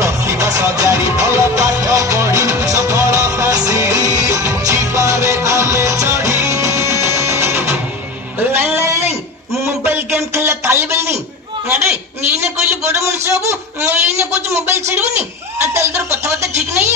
ରଖିବା ସଜାଡ଼ି ଭଲ ପାଠ ପଢ଼ି ସଫଳତା ସିଡ଼ି ଯିବାରେ ଆମେ ଚଢ଼ି। नहीं मोबाइल गेम खेला ताली बेल नहीं अरे ये कहली बड़ मनुष्य हबू ये कौन मोबाइल छेड़बनी ताल तोर कथबार्ता ठीक नहीं।